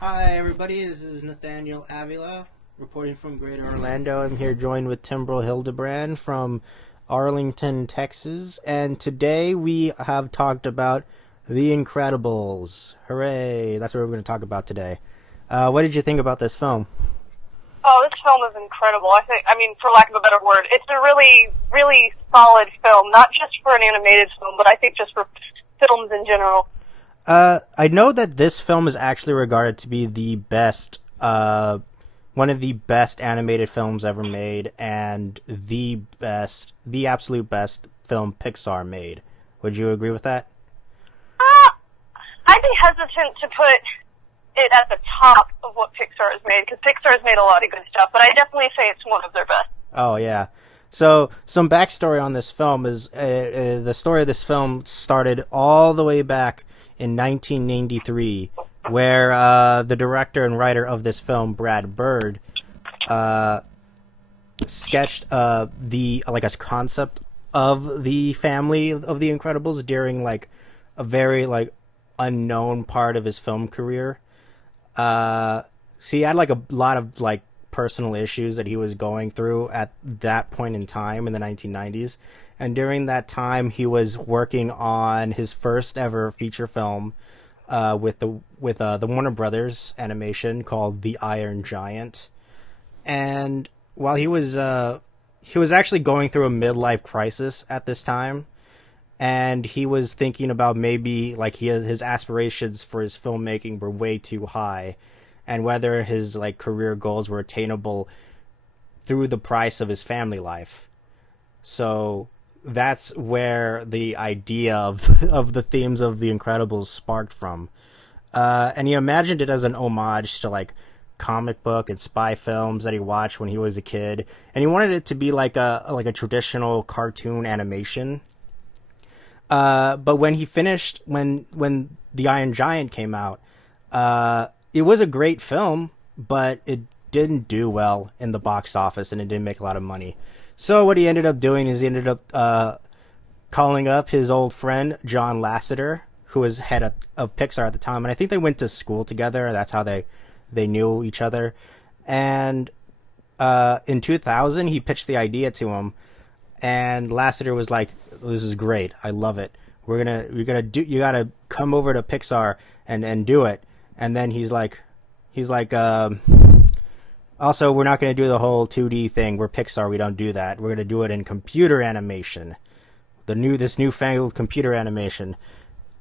Hi everybody, this is Nathaniel Avila, reporting from Greater Orlando. I'm here joined with Timbrel Hildebrand from Arlington, Texas, and today we have talked about The Incredibles. Hooray! That's what we're going to talk about today. What did you think about this film? Oh, this film is incredible. For lack of a better word, it's a really, really solid film, not just for an animated film, but I think just for films in general. I know that this film is actually regarded to be the best, one of the best animated films ever made, and the absolute best film Pixar made. Would you agree with that? Uh, I'd be hesitant to put it at the top of what Pixar has made, because Pixar has made a lot of good stuff, but I definitely say it's one of their best. Oh yeah. So some backstory on this film is the story of this film started all the way back in 1993, where the director and writer of this film, Brad Bird, sketched the like a concept of the family of the Incredibles during like a very like unknown part of his film career. So he had like a lot of like personal issues that he was going through at that point in time in the 1990s. And during that time, he was working on his first ever feature film with the Warner Brothers animation called The Iron Giant. And while he was actually going through a midlife crisis at this time, and he was thinking about maybe like his aspirations for his filmmaking were way too high, and whether his like career goals were attainable through the price of his family life. So that's where the idea of of the themes of The Incredibles sparked from. And he imagined it as an homage to like comic book and spy films that he watched when he was a kid, and he wanted it to be like a traditional cartoon animation. But when he finished, when The Iron Giant came out, it was a great film, but it didn't do well in the box office, and it didn't make a lot of money. So what he ended up doing is he ended up calling up his old friend John Lasseter, who was head of Pixar at the time, and I think they went to school together. That's how they knew each other. And in 2000, he pitched the idea to him, and Lasseter was like, "This is great. I love it. We're gonna do. You gotta come over to Pixar and do it." And then he's like, also, we're not gonna do the whole 2D thing. We're Pixar. We don't do that. We're gonna do it in computer animation. This newfangled computer animation.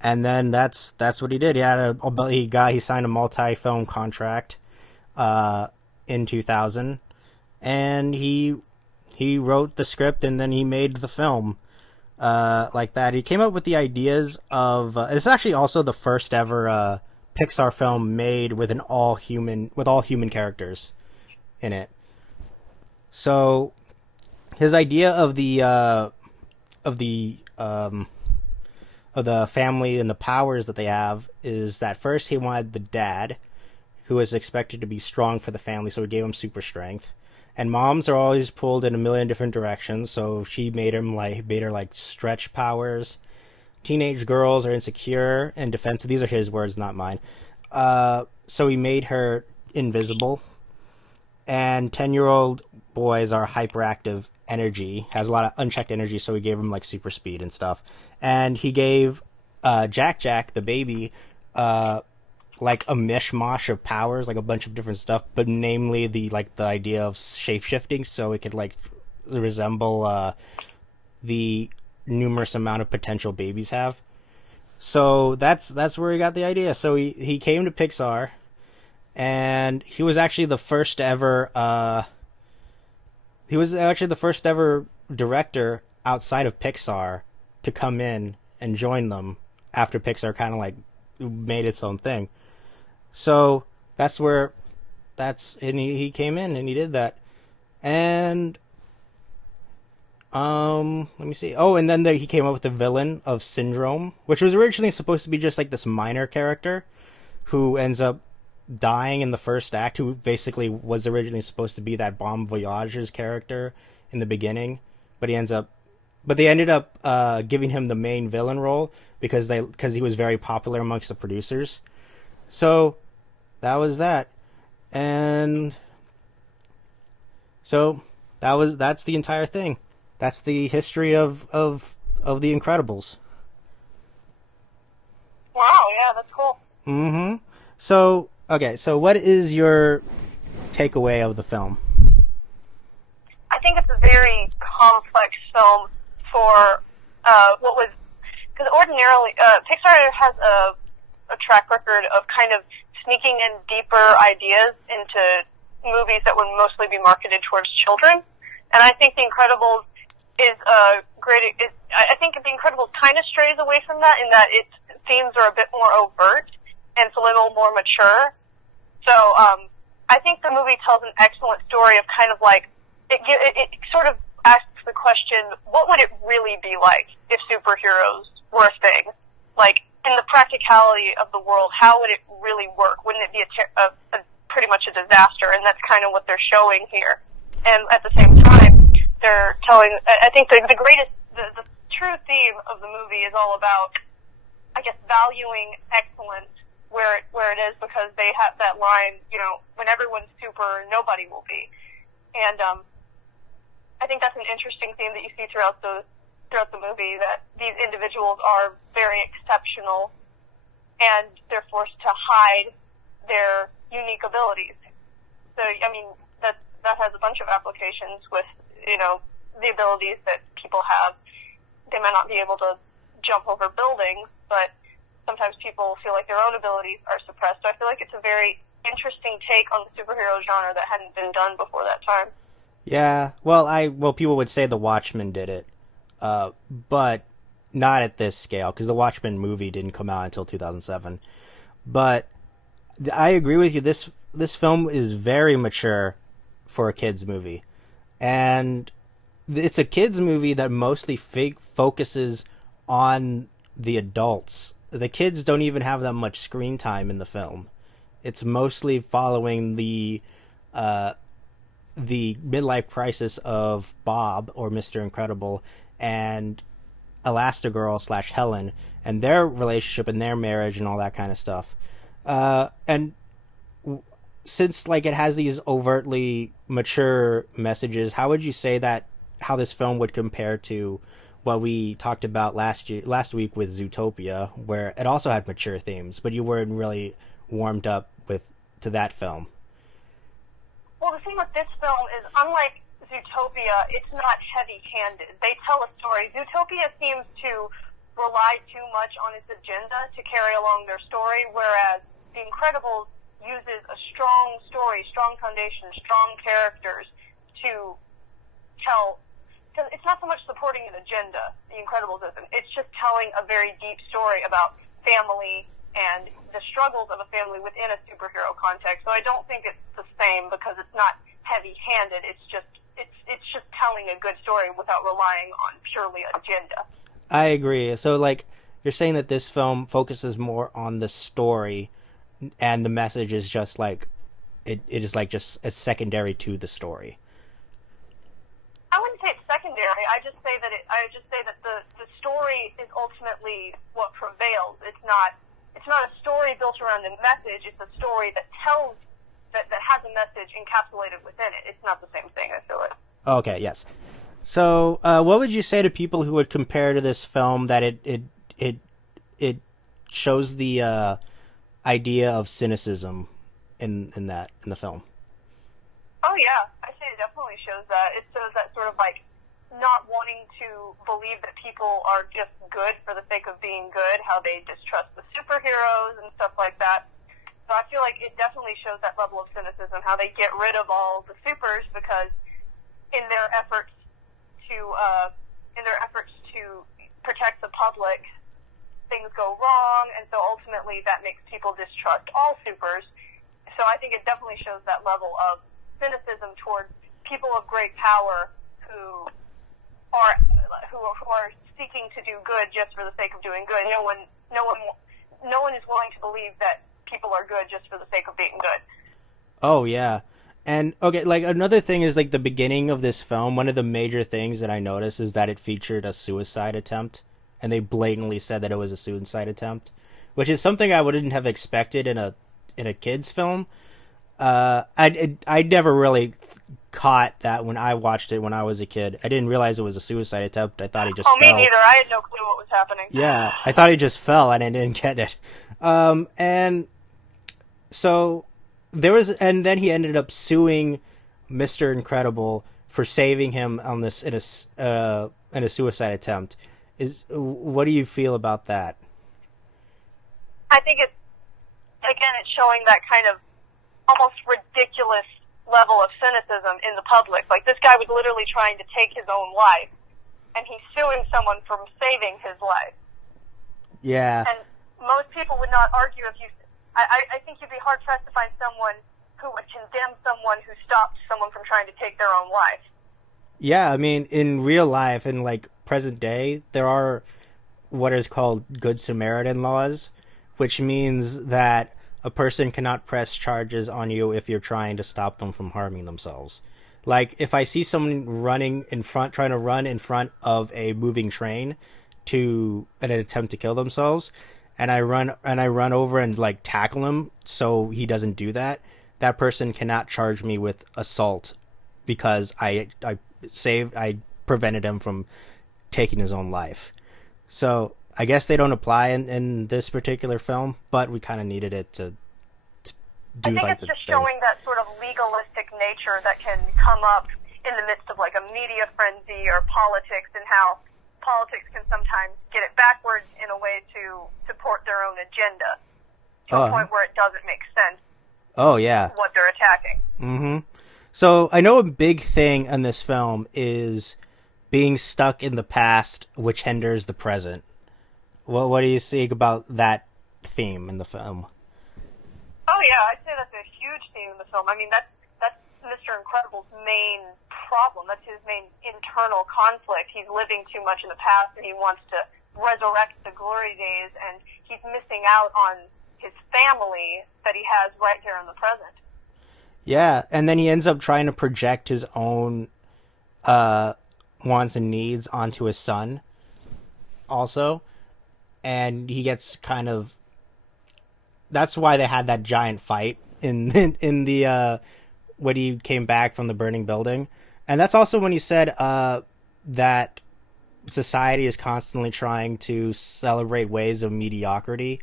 And then that's what he did. He signed a multi-film contract in 2000, and he wrote the script, and then he made the film like that. He came up with the ideas of it's actually also the first ever Pixar film made with all human characters in it. So his idea of the family and the powers that they have is that first he wanted the dad, who was expected to be strong for the family, so he gave him super strength. And moms are always pulled in a million different directions, so she made her like stretch powers. Teenage girls are insecure and defensive. These are his words, not mine. So he made her invisible. And 10-year-old boys are hyperactive energy, has a lot of unchecked energy, so he gave him like super speed and stuff. And he gave Jack, the baby, like a mishmash of powers, like a bunch of different stuff, but namely the idea of shape shifting, so it could like resemble the numerous amount of potential babies have. So that's where he got the idea. So he came to Pixar, and he was actually the first ever director outside of Pixar to come in and join them after Pixar kind of like made its own thing. So and he came in and he did that. And let me see. Oh, and then he came up with the villain of Syndrome, which was originally supposed to be just like this minor character who ends up dying in the first act, who basically was originally supposed to be that Bon Voyage's character in the beginning, but they ended up giving him the main villain role because he was very popular amongst the producers. So that was that. And so that's the entire thing. That's the history of the Incredibles. Wow, yeah, that's cool. Mm-hmm. So okay, so what is your takeaway of the film? I think it's a very complex film for what was, because ordinarily Pixar has a track record of kind of sneaking in deeper ideas into movies that would mostly be marketed towards children, and I think The Incredibles is a great. I think The Incredibles kind of strays away from that in that its themes are a bit more overt and it's a little more mature. So I think the movie tells an excellent story of kind of like it sort of asks the question, what would it really be like if superheroes were a thing? Like, in the practicality of the world, how would it really work? Wouldn't it be a pretty much a disaster? And that's kind of what they're showing here. And at the same time, they're telling, I think the true theme of the movie is all about, I guess, valuing excellence where it is, because they have that line, you know, when everyone's super, nobody will be. And I think that's an interesting theme that you see throughout the movie, that these individuals are very exceptional and they're forced to hide their unique abilities. So, I mean, that has a bunch of applications with, you know, the abilities that people have. They might not be able to jump over buildings, but sometimes people feel like their own abilities are suppressed. So I feel like it's a very interesting take on the superhero genre that hadn't been done before that time. Yeah, well, people would say The Watchmen did it, but not at this scale, because the Watchmen movie didn't come out until 2007. But I agree with you. This film is very mature for a kids movie, and it's a kids movie that mostly focuses on the adults. The kids don't even have that much screen time in the film. It's mostly following the midlife crisis of Bob, or Mr. Incredible, and Elastigirl / Helen, and their relationship and their marriage and all that kind of stuff. And since like it has these overtly mature messages, how would you say that how this film would compare to what we talked about last week with Zootopia, where it also had mature themes, but you weren't really warmed up to that film? Well, the thing with this film is, unlike Zootopia, it's not heavy-handed. They tell a story. Zootopia seems to rely too much on its agenda to carry along their story, whereas The Incredibles uses a strong story, strong foundation, strong characters to tell. Because it's not so much supporting an agenda, The Incredibles isn't. It's just telling a very deep story about family and the struggles of a family within a superhero context. So I don't think it's the same, because it's not heavy-handed. It's just telling a good story without relying on purely agenda. I agree. So like you're saying that this film focuses more on the story, and the message is just like it is like just a secondary to the story. I wouldn't say it's secondary. I just say that the story is ultimately what prevails. It's not a story built around a message. It's a story that tells that has a message encapsulated within it. It's not the same thing, I feel like. Okay, yes. So, what would you say to people who would compare to this film that it shows the idea of cynicism in the film? Oh yeah, I say it definitely shows that. It shows that sort of like not wanting to believe that people are just good for the sake of being good, how they distrust the superheroes and stuff like that. So I feel like it definitely shows that level of cynicism, how they get rid of all the supers because in their efforts to protect the public, things go wrong, and so ultimately that makes people distrust all supers. So I think it definitely shows that level of cynicism towards people of great power who are seeking to do good just for the sake of doing good. No one is willing to believe that people are good just for the sake of being good. Oh yeah. And okay, like another thing is like the beginning of this film, one of the major things that I noticed is that it featured a suicide attempt, and they blatantly said that it was a suicide attempt, which is something I wouldn't have expected in in a kids film. I never really caught that when I watched it when I was a kid. I didn't realize it was a suicide attempt. I thought he just Oh, fell. me neither. I had no clue what was happening. Yeah, I thought he just fell and I didn't get it. And so and then he ended up suing Mr. Incredible for saving him on this in a suicide attempt. What do you feel about that? I think it's showing that kind of almost ridiculous level of cynicism in the public. Like, this guy was literally trying to take his own life, and he's suing someone for saving his life. Yeah. And most people would not argue if you... I think you'd be hard-pressed to find someone who would condemn someone who stopped someone from trying to take their own life. Yeah, I mean, in real life, in, like, present day, there are what is called Good Samaritan laws, which means that a person cannot press charges on you if you're trying to stop them from harming themselves. Like, if I see someone trying to run in front of a moving train in an attempt to kill themselves, and I run over and, like, tackle him so he doesn't do that, that person cannot charge me with assault because I prevented him from taking his own life. So I guess they don't apply in this particular film, but we kind of needed it to do. I think it's just showing that sort of legalistic nature that can come up in the midst of, like, a media frenzy or politics, and how politics can sometimes get it backwards in a way to support their own agenda to a point where it doesn't make sense. Oh, yeah. What they're attacking. Mm-hmm. So I know a big thing in this film is being stuck in the past, which hinders the present. What do you think about that theme in the film? Oh, yeah, I'd say that's a huge theme in the film. I mean, that's Mr. Incredible's main problem. That's his main internal conflict. He's living too much in the past, and he wants to resurrect the glory days, and he's missing out on his family that he has right here in the present. Yeah, and then he ends up trying to project his own wants and needs onto his son also. And he gets kind of... That's why they had that giant fight in the when he came back from the burning building. And that's also when he said that society is constantly trying to celebrate ways of mediocrity,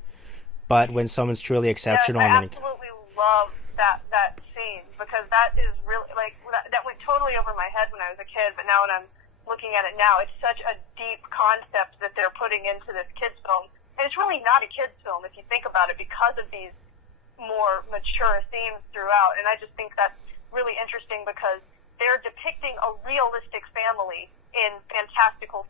but when someone's truly exceptional... Yes, I absolutely love that scene, because that is really, like, that went totally over my head when I was a kid, but now when I'm looking at it now, it's such a deep concept that they're putting into this kids film. And it's really not a kids film if you think about it, because of these more mature themes throughout. And I just think that's really interesting, because they're depicting a realistic family in a fantastical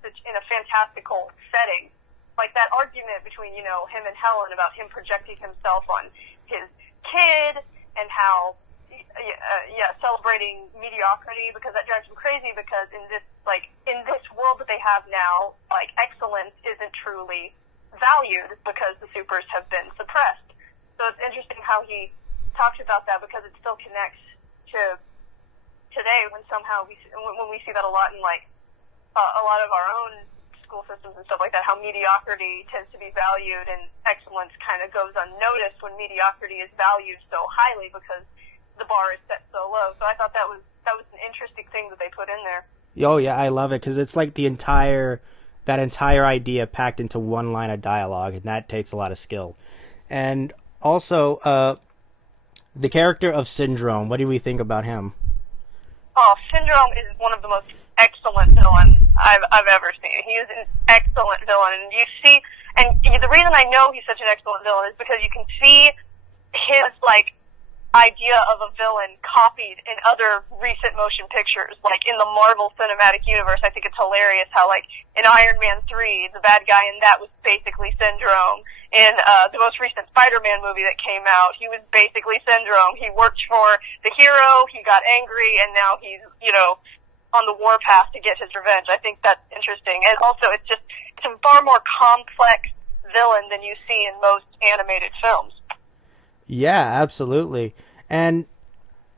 setting. Like that argument between, him and Helen about him projecting himself on his kid, and how celebrating mediocrity, because that drives him crazy, because in this world that they have now, like, excellence isn't truly valued because the supers have been suppressed. So it's interesting how he talks about that, because it still connects to today, when somehow we see that a lot in, like, a lot of our own school systems and stuff like that, how mediocrity tends to be valued and excellence kind of goes unnoticed, when mediocrity is valued so highly because the bar is set so low. So I thought that was an interesting thing that they put in there. Oh yeah, I love it, because it's like that entire idea packed into one line of dialogue, and that takes a lot of skill. And also, the character of Syndrome, what do we think about him? Oh, Syndrome is one of the most excellent villains I've ever seen. He is an excellent villain, and the reason I know he's such an excellent villain is because you can see his, like, idea of a villain copied in other recent motion pictures. Like, in the Marvel Cinematic Universe, I think it's hilarious how, like, in Iron Man 3, the bad guy in that was basically Syndrome. In the most recent Spider-Man movie that came out, he was basically Syndrome. He worked for the hero, he got angry, and now he's, on the warpath to get his revenge. I think that's interesting. And also, it's a far more complex villain than you see in most animated films. Yeah, absolutely. And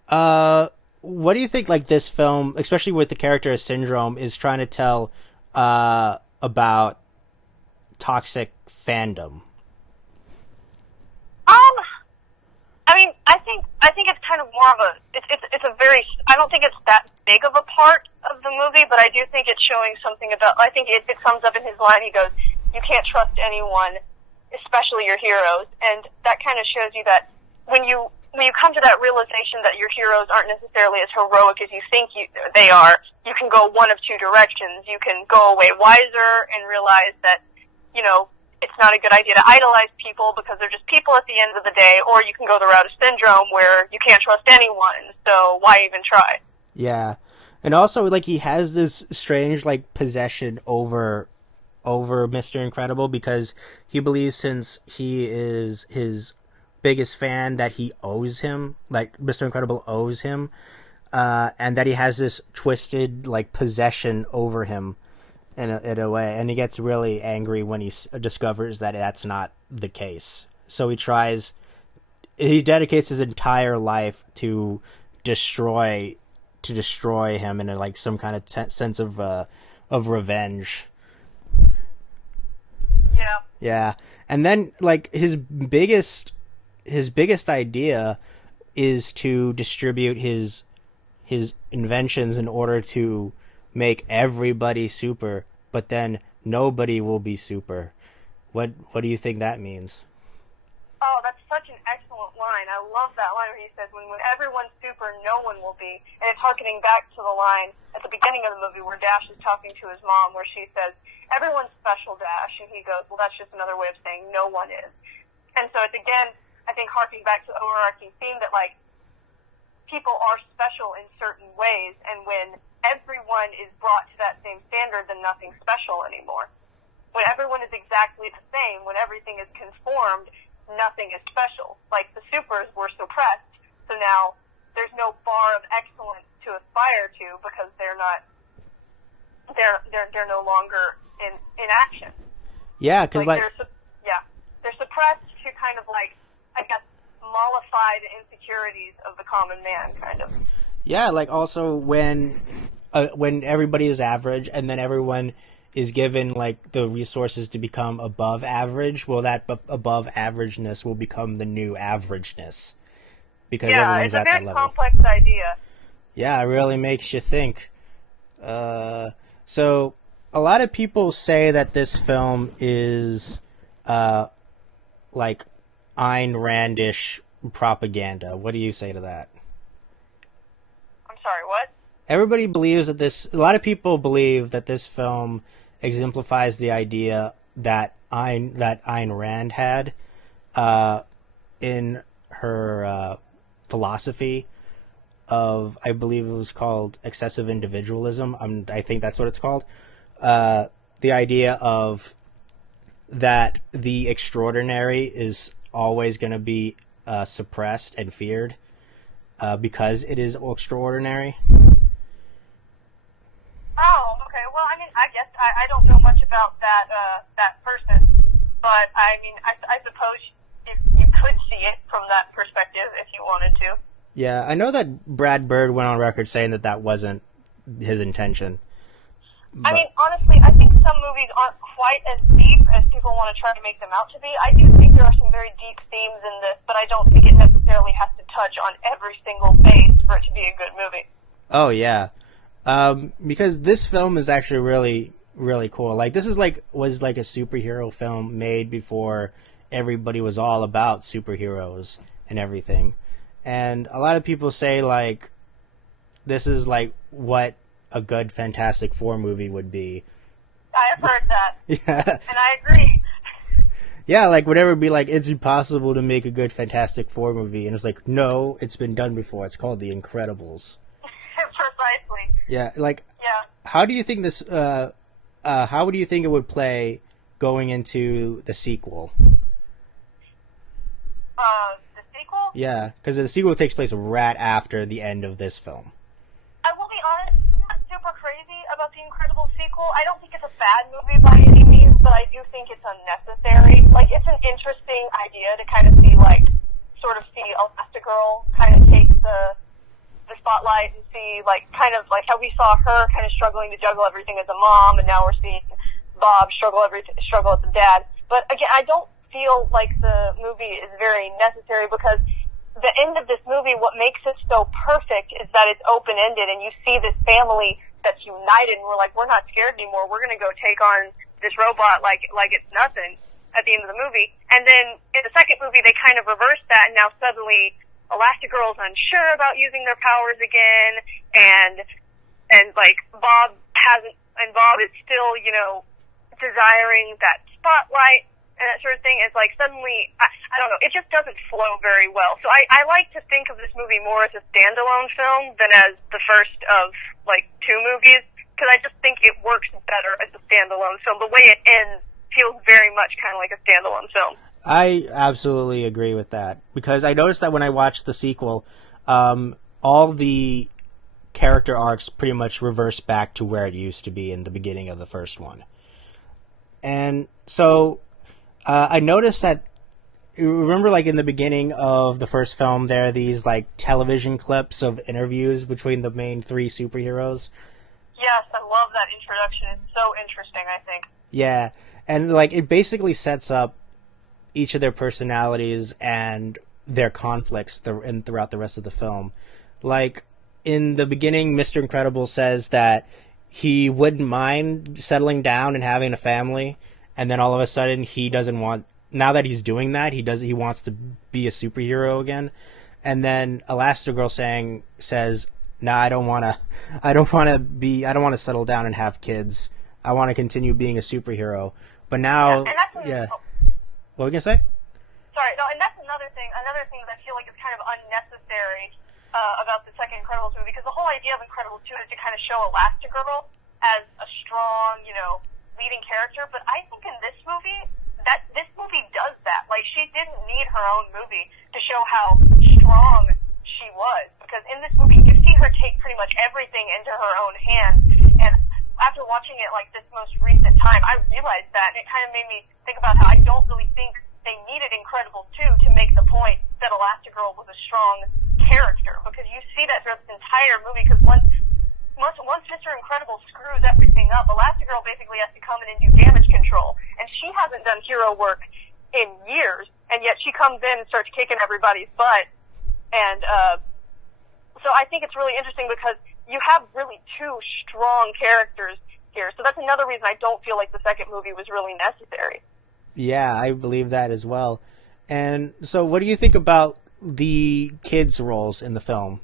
what do you think, like, this film, especially with the character of Syndrome, is trying to tell about toxic fandom? more of it's a very, I don't think it's that big of a part of the movie, but I do think it's showing something about, I think it sums up in his line, he goes, you can't trust anyone, especially your heroes, and that kind of shows you that when you come to that realization that your heroes aren't necessarily as heroic as you think they are, you can go one of two directions. You can go away wiser and realize that, you know, it's not a good idea to idolize people because they're just people at the end of the day, or you can go the route of syndrome where you can't trust anyone, so why even try? Yeah. And also, like, he has this strange, like, possession over Mr. Incredible because he believes since he is his biggest fan that he owes him, like, Mr. Incredible owes him, and that he has this twisted, like, possession over him in a way, and he gets really angry when he discovers that that's not the case. So he dedicates his entire life to destroy him in like some kind of sense of revenge. Yeah. Yeah. And then like his biggest idea is to distribute his inventions in order to make everybody super, but then nobody will be super. What do you think that means? Oh, that's such an excellent line. I love that line where he says, when everyone's super, no one will be. And it's harkening back to the line at the beginning of the movie where Dash is talking to his mom, where she says, everyone's special, Dash. And he goes, well, that's just another way of saying no one is. And so it's, again, I think, harking back to the overarching theme that, like, people are special in certain ways, and when everyone is brought to that same standard, then nothing's special anymore. When everyone is exactly the same, when everything is conformed, nothing is special. Like, the supers were suppressed, so now there's no bar of excellence to aspire to because they're no longer in action. Yeah, because they're suppressed to kind of, like, I guess, mollify the insecurities of the common man, kind of. Yeah, like also when everybody is average and then everyone is given like the resources to become above average, well, that above averageness will become the new averageness because everyone's at that level. Yeah, it's a very complex idea. Yeah, it really makes you think. So a lot of people say that this film is like Ayn Randish propaganda. What do you say to that? I'm sorry, what? Everybody believes that a lot of people believe that this film exemplifies the idea that Ayn Rand had in her philosophy of, I believe it was called excessive individualism. I think that's what it's called. The idea of that the extraordinary is always going to be suppressed and feared because it is extraordinary. Oh, okay. Well, I mean, I guess I don't know much about that person, but I mean, I suppose if you could see it from that perspective if you wanted to. Yeah, I know that Brad Bird went on record saying that wasn't his intention. I mean, honestly, I think some movies aren't quite as deep as people want to try to make them out to be. I do think there are some very deep themes in this, but I don't think it necessarily has to touch on every single base for it to be a good movie. Oh, yeah. Because this film is actually really, really cool. Like, this was like a superhero film made before everybody was all about superheroes and everything. And a lot of people say, like, this is like what a good Fantastic Four movie would be. I have heard that. Yeah. And I agree. Yeah, like, would ever be like, it's impossible to make a good Fantastic Four movie. And it's like, no, it's been done before. It's called The Incredibles. Precisely. Yeah, like, yeah. How do you think this, how do you think it would play going into the sequel? The sequel? Yeah, because the sequel takes place right after the end of this film. I will be honest, I'm not super crazy about the Incredibles sequel. I don't think it's a bad movie by any means, but I do think it's unnecessary. Like, it's an interesting idea to kind of see, like, sort of see Elastigirl kind of take the spotlight and see, like, kind of like how we saw her kind of struggling to juggle everything as a mom, and now we're seeing Bob struggle as a dad. But again, I don't feel like the movie is very necessary because the end of this movie, what makes it so perfect is that it's open-ended, and you see this family that's united, and we're like, we're not scared anymore. We're going to go take on this robot like it's nothing at the end of the movie. And then in the second movie, they kind of reversed that, and now suddenly Elastigirl's unsure about using their powers again, and like Bob is still, you know, desiring that spotlight and that sort of thing. It's like suddenly, I don't know, it just doesn't flow very well. So I like to think of this movie more as a standalone film than as the first of like two movies, because I just think it works better as a standalone film. The way it ends feels very much kind of like a standalone film. I absolutely agree with that, because I noticed that when I watched the sequel, all the character arcs pretty much reverse back to where it used to be in the beginning of the first one. And so I noticed that, remember, like in the beginning of the first film, there are these like television clips of interviews between the main three superheroes. Yes, I love that introduction. It's so interesting, I think. Yeah, and like it basically sets up each of their personalities and their conflicts throughout the rest of the film. Like in the beginning, Mr. Incredible says that he wouldn't mind settling down and having a family, and then all of a sudden he doesn't want. Now that he's doing that, he wants to be a superhero again. And then Elastigirl says, "Nah, I don't want to settle down and have kids. I want to continue being a superhero." But now, yeah. What were we gonna say? Sorry, no, and that's another thing that I feel like is kind of unnecessary about the second Incredibles movie, because the whole idea of Incredibles 2 is to kind of show Elastigirl as a strong, you know, leading character. But I think in this movie does that. Like, she didn't need her own movie to show how strong she was, because in this movie you see her take pretty much everything into her own hands. And after watching it like this most recent time, I realized that, and it kind of made me think about how I don't really think they needed Incredibles 2 to make the point that Elastigirl was a strong character, because you see that throughout this entire movie. Because once Mr. Incredible screws everything up, Elastigirl basically has to come in and do damage control, and she hasn't done hero work in years, and yet she comes in and starts kicking everybody's butt. And so I think it's really interesting, because you have really two strong characters here. So that's another reason I don't feel like the second movie was really necessary. Yeah, I believe that as well. And so what do you think about the kids' roles in the film?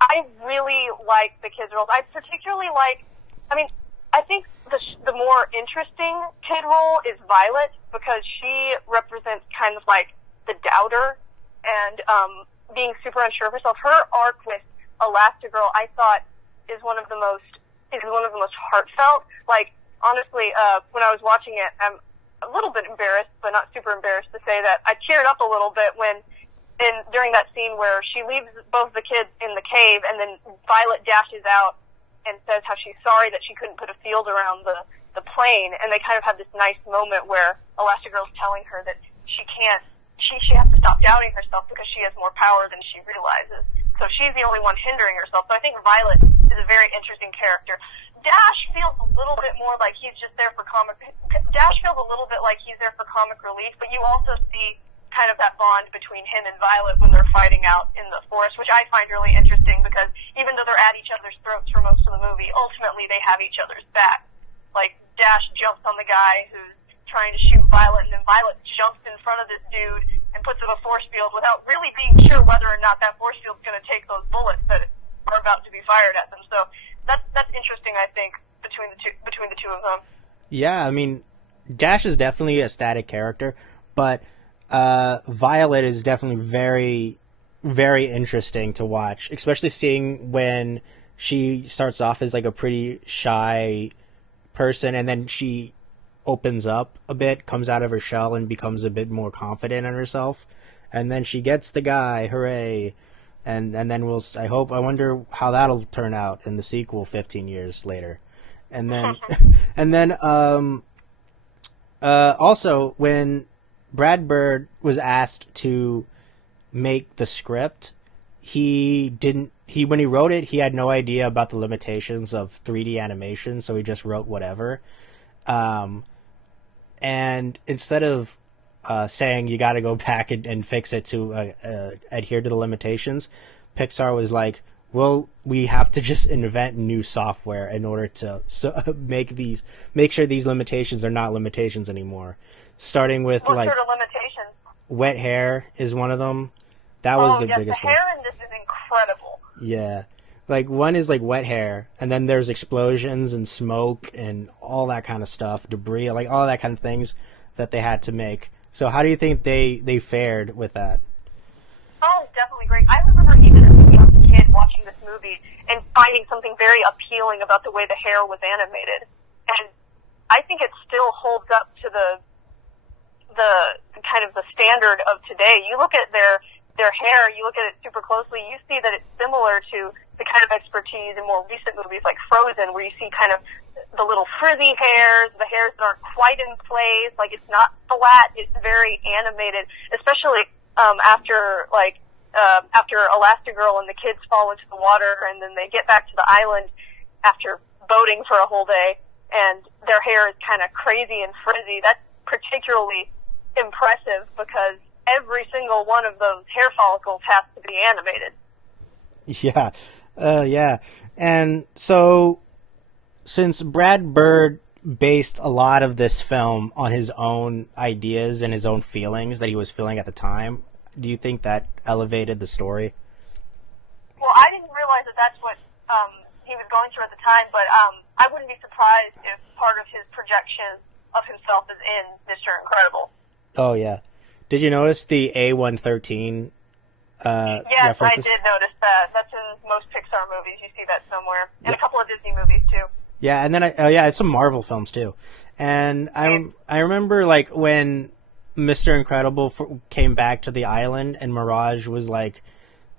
I really like the kids' roles. I particularly like, I think the more interesting kid role is Violet, because she represents kind of like the doubter and being super unsure of herself. Her arc with Elastigirl, I thought, is one of the most heartfelt. Like, honestly, when I was watching it, I'm a little bit embarrassed, but not super embarrassed to say that I teared up a little bit during that scene where she leaves both the kids in the cave, and then Violet dashes out and says how she's sorry that she couldn't put a field around the plane, and they kind of have this nice moment where Elastigirl's telling her that she has to stop doubting herself, because she has more power than she realizes. So she's the only one hindering herself. So I think Violet is a very interesting character. Dash feels a little bit more like he's just there for comic. Dash feels a little bit like he's there for comic relief, but you also see kind of that bond between him and Violet when they're fighting out in the forest, which I find really interesting, because even though they're at each other's throats for most of the movie, ultimately they have each other's back. Like, Dash jumps on the guy who's trying to shoot Violet, and then Violet jumps in front of this dude and puts up a force field without really being sure whether or not that force field's going to take those bullets that are about to be fired at them. So that's interesting, I think, between the two of them. Yeah, I mean, Dash is definitely a static character, but Violet is definitely very, very interesting to watch, especially seeing when she starts off as like a pretty shy person, and then she opens up a bit, comes out of her shell, and becomes a bit more confident in herself, and then she gets the guy, hooray! And then I wonder how that'll turn out in the sequel 15 years later. And then also when Brad Bird was asked to make the script, when he wrote it, he had no idea about the limitations of 3D animation, so he just wrote whatever. And instead of saying you got to go back and fix it to adhere to the limitations, Pixar was like, well, we have to just invent new software in order to make sure these limitations are not limitations anymore. Starting with what sort of limitations? Wet hair is one of them. That was the biggest the hair in this is incredible. Yeah. Like, one is like wet hair, and then there's explosions and smoke and all that kind of stuff, debris, like all that kind of things that they had to make. So how do you think they fared with that? Oh, definitely great. I remember even as a young kid watching this movie and finding something very appealing about the way the hair was animated. And I think it still holds up to the kind of the standard of today. You look at their hair, you look at it super closely, you see that it's similar to the kind of expertise in more recent movies like Frozen, where you see kind of the little frizzy hairs, the hairs that aren't quite in place, like it's not flat, it's very animated, especially after Elastigirl and the kids fall into the water and then they get back to the island after boating for a whole day and their hair is kind of crazy and frizzy. That's particularly impressive because every single one of those hair follicles has to be animated. Yeah. Yeah. And so, since Brad Bird based a lot of this film on his own ideas and his own feelings that he was feeling at the time, do you think that elevated the story? Well, I didn't realize that that's what he was going through at the time, but I wouldn't be surprised if part of his projection of himself is in Mr. Incredible. Oh, yeah. Did you notice the A113 yes, references? I did notice that. That's in most Pixar movies. You see that somewhere. And a couple of Disney movies, too. Yeah, and then, it's some Marvel films, too. And I remember, like, when Mr. Incredible came back to the island and Mirage was like,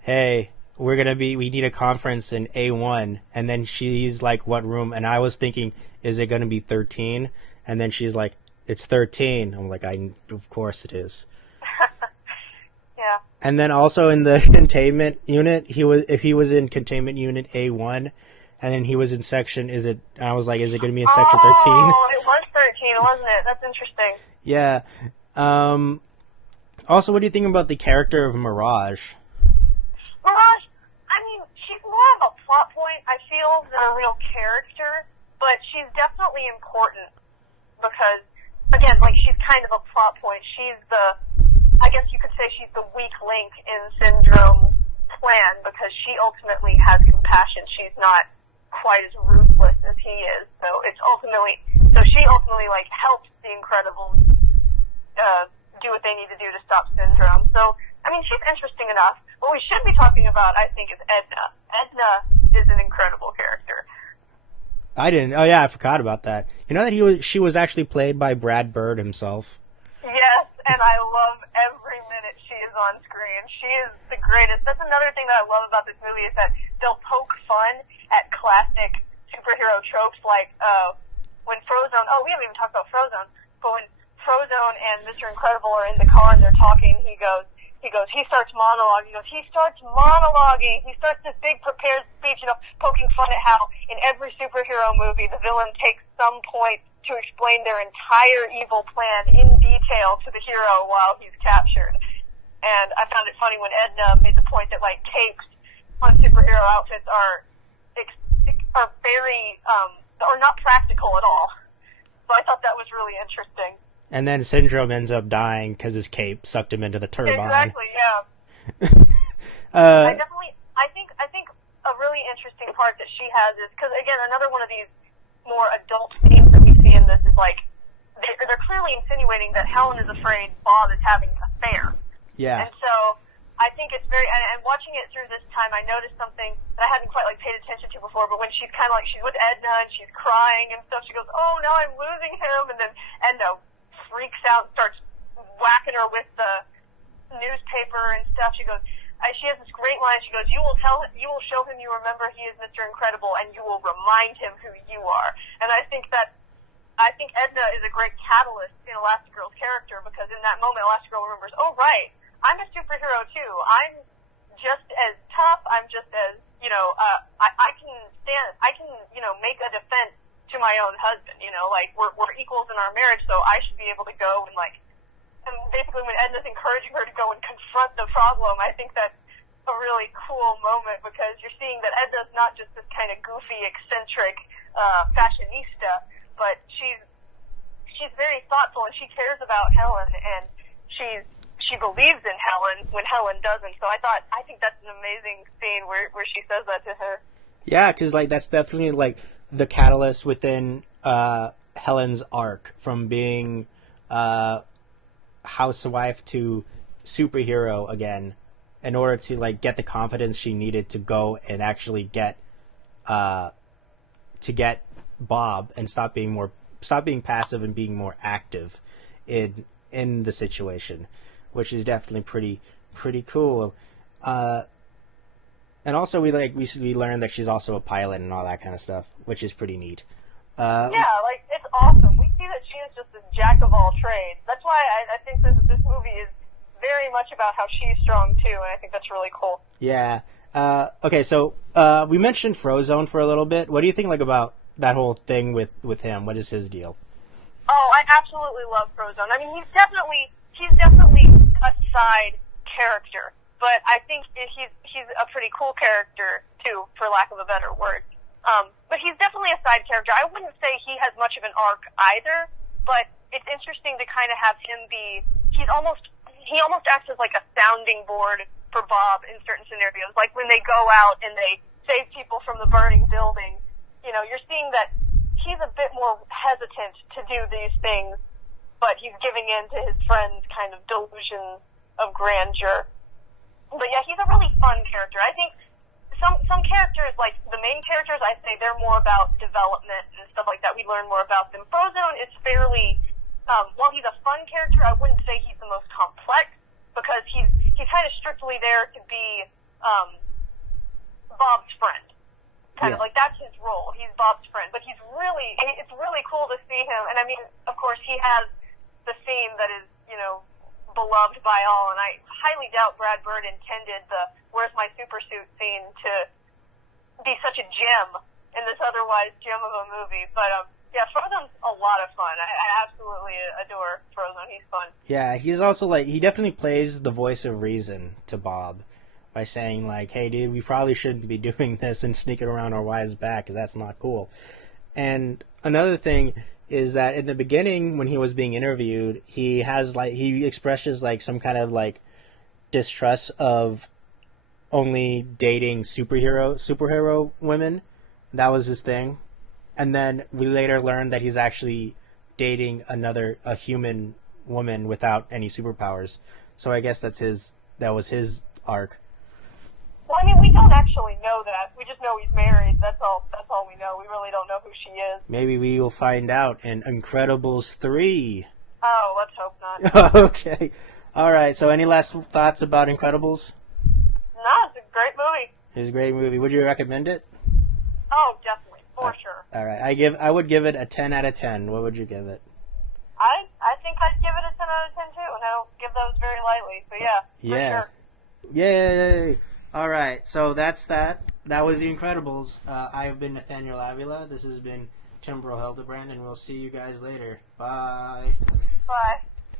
hey, we need a conference in A1. And then she's like, what room? And I was thinking, is it going to be 13? And then she's like, it's 13. I'm like, of course it is. Yeah. And then also in the containment unit, if he was in containment unit A1, and then he was in section, I was like, is it going to be in section 13? Oh, it was 13, wasn't it? That's interesting. Yeah. Also, what do you think about the character of Mirage? Mirage, I mean, she's more of a plot point, I feel, than a real character, but she's definitely important because, again, like, she's kind of a plot point. She's I guess you could say she's the weak link in Syndrome's plan because she ultimately has compassion. She's not quite as ruthless as he is. So she ultimately like helps the Incredibles do what they need to do to stop Syndrome. So, I mean, she's interesting enough. What we should be talking about, I think, is Edna. Edna is an incredible character. I didn't. Oh yeah, I forgot about that. You know that she was actually played by Brad Bird himself. Yes, and I love every minute she is on screen. She is the greatest. That's another thing that I love about this movie is that they'll poke fun at classic superhero tropes like when Frozone. Oh, we haven't even talked about Frozone. But when Frozone and Mr. Incredible are in the car and they're talking, he starts monologuing. He starts this big prepared speech, poking fun at how in every superhero movie the villain takes some point to explain their entire evil plan in detail to the hero while he's captured. And I found it funny when Edna made the point that like capes on superhero outfits are very are not practical at all. So I thought that was really interesting. And then Syndrome ends up dying because his cape sucked him into the turbine. Exactly, yeah. I think a really interesting part that she has is because again another one of these more adult themes that we see in this is like they're clearly insinuating that Helen is afraid Bob is having an affair. Yeah. And so I think it's very and watching it through this time I noticed something that I hadn't quite like paid attention to before, but when she's kind of like she's with Edna and she's crying and stuff, she goes, "Oh, now I'm losing him," and then Edna freaks out and starts whacking her with the newspaper and stuff. She goes, she has this great line. She goes, you will show him you remember he is Mr. Incredible, and you will remind him who you are. And I think Edna is a great catalyst in Elastigirl's character because in that moment, Elastigirl remembers, oh right, I'm a superhero too. I'm just as tough. I'm just as I can make a defense to my own husband. Like we're equals in our marriage, so I should be able to go and like. And basically when Edna's encouraging her to go and confront the problem, I think that's a really cool moment because you're seeing that Edna's not just this kind of goofy, eccentric fashionista, but she's very thoughtful and she cares about Helen, and she believes in Helen when Helen doesn't. So I think that's an amazing scene where she says that to her. Yeah, because like that's definitely like the catalyst within Helen's arc from being housewife to superhero again, in order to like get the confidence she needed to go and actually get Bob and stop being passive and being more active in the situation, which is definitely pretty cool. And also we learned that she's also a pilot and all that kind of stuff, which is pretty neat. Yeah, like it's awesome. We see that she is just this jack of all trades. That's why I think this movie is very much about how she's strong too, and I think that's really cool. Yeah. Okay, so we mentioned Frozone for a little bit. What do you think like about that whole thing with him? What is his deal? Oh, I absolutely love Frozone. I mean, he's definitely a side character, but I think he's a pretty cool character too, for lack of a better word. But he's definitely a side character. I wouldn't say he has much of an arc either, but it's interesting to kind of have him be. He almost acts as like a sounding board for Bob in certain scenarios, like when they go out and they save people from the burning building. You know, you're seeing that he's a bit more hesitant to do these things, but he's giving in to his friend's kind of delusion of grandeur. But yeah, he's a really fun character. I think some characters, like the main characters, I say they're more about development and stuff like that. We learn more about them. Frozone is fairly, while he's a fun character, I wouldn't say he's the most complex because he's kind of strictly there to be Bob's friend. Kind of like that's his role. He's Bob's friend, but it's really cool to see him. And I mean, of course, he has the scene that is, beloved by all. And I highly doubt Brad Bird intended the "Where's my super suit" scene to be such a gem in this otherwise gem of a movie. But yeah, Frozone's a lot of fun. I absolutely adore Frozone. He's fun. Yeah, he's also he definitely plays the voice of reason to Bob. By saying, like, hey, dude, we probably shouldn't be doing this and sneaking around our wives' back, because that's not cool. And another thing is that in the beginning, when he was being interviewed, he expresses, some kind of, distrust of only dating superhero women. That was his thing. And then we later learned that he's actually dating a human woman without any superpowers. So I guess that was his arc. Well, I mean, we don't actually know that. We just know he's married. That's all we know. We really don't know who she is. Maybe we will find out in Incredibles 3. Oh, let's hope not. Okay. All right. So any last thoughts about Incredibles? No, it's a great movie. It's a great movie. Would you recommend it? Oh, definitely. For sure. All right. I would give it a 10 out of 10. What would you give it? I think I'd give it a 10 out of 10 too, and I don't give those very lightly. So yeah. For sure. Yay! All right, so that's that. That was The Incredibles. I have been Nathaniel Avila. This has been Timbrel Hildebrand, and we'll see you guys later. Bye. Bye.